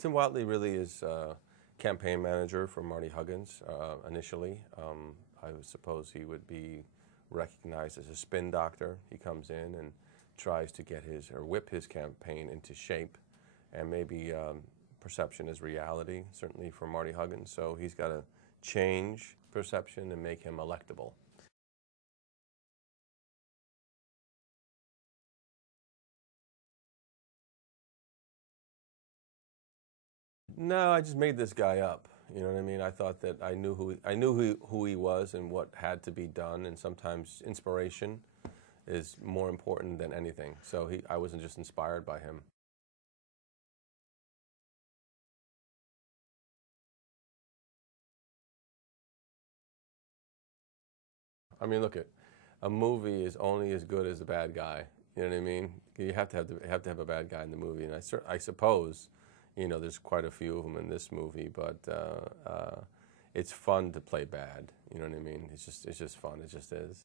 Tim Watley really is campaign manager for Marty Huggins initially. I would suppose he would be recognized as a spin doctor. He comes in and tries to get his, or whip his campaign into shape, and maybe perception is reality, certainly for Marty Huggins. So he's got to change perception and make him electable. No, I just made this guy up. You know what I mean? I thought that I knew who he was and what had to be done, and sometimes inspiration is more important than anything. So I wasn't just inspired by him. I mean, look, a movie is only as good as the bad guy. You know what I mean? You have to have a bad guy in the movie, and I suppose, you know, there's quite a few of them in this movie, but it's fun to play bad. You know what I mean? It's just fun. It just is.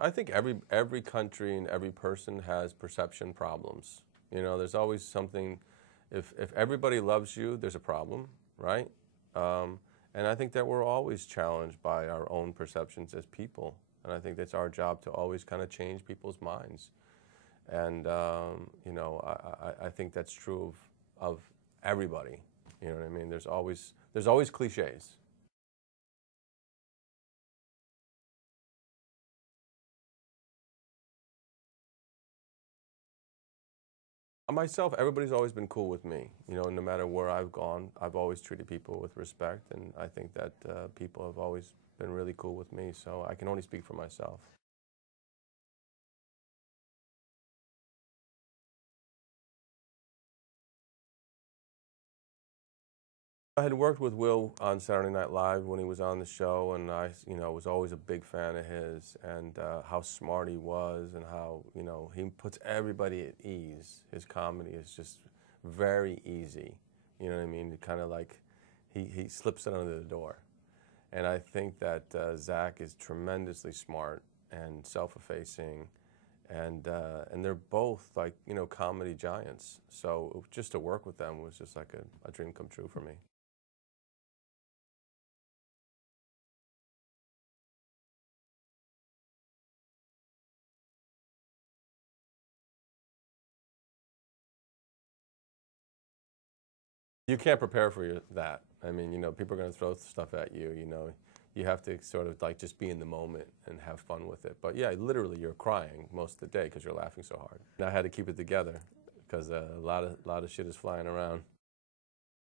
I think every country and every person has perception problems. You know, there's always something. If everybody loves you, there's a problem, right? And I think that we're always challenged by our own perceptions as people. And I think that's our job to always kind of change people's minds. And, you know, I think that's true of everybody. You know what I mean? There's always cliches. Myself, everybody's always been cool with me. You know, no matter where I've gone, I've always treated people with respect, and I think that people have always been really cool with me, so I can only speak for myself. I had worked with Will on Saturday Night Live when he was on the show, and I, you know, was always a big fan of his, and how smart he was, and how, you know, he puts everybody at ease. His comedy is just very easy. You know what I mean? Kind of like he slips it under the door. And I think that Zach is tremendously smart and self-effacing, and they're both, like, you know, comedy giants. So just to work with them was just like a dream come true for me. You can't prepare for that. I mean, you know, people are going to throw stuff at you, you know. You have to sort of like just be in the moment and have fun with it. But yeah, literally you're crying most of the day because you're laughing so hard. And I had to keep it together because a lot of shit is flying around.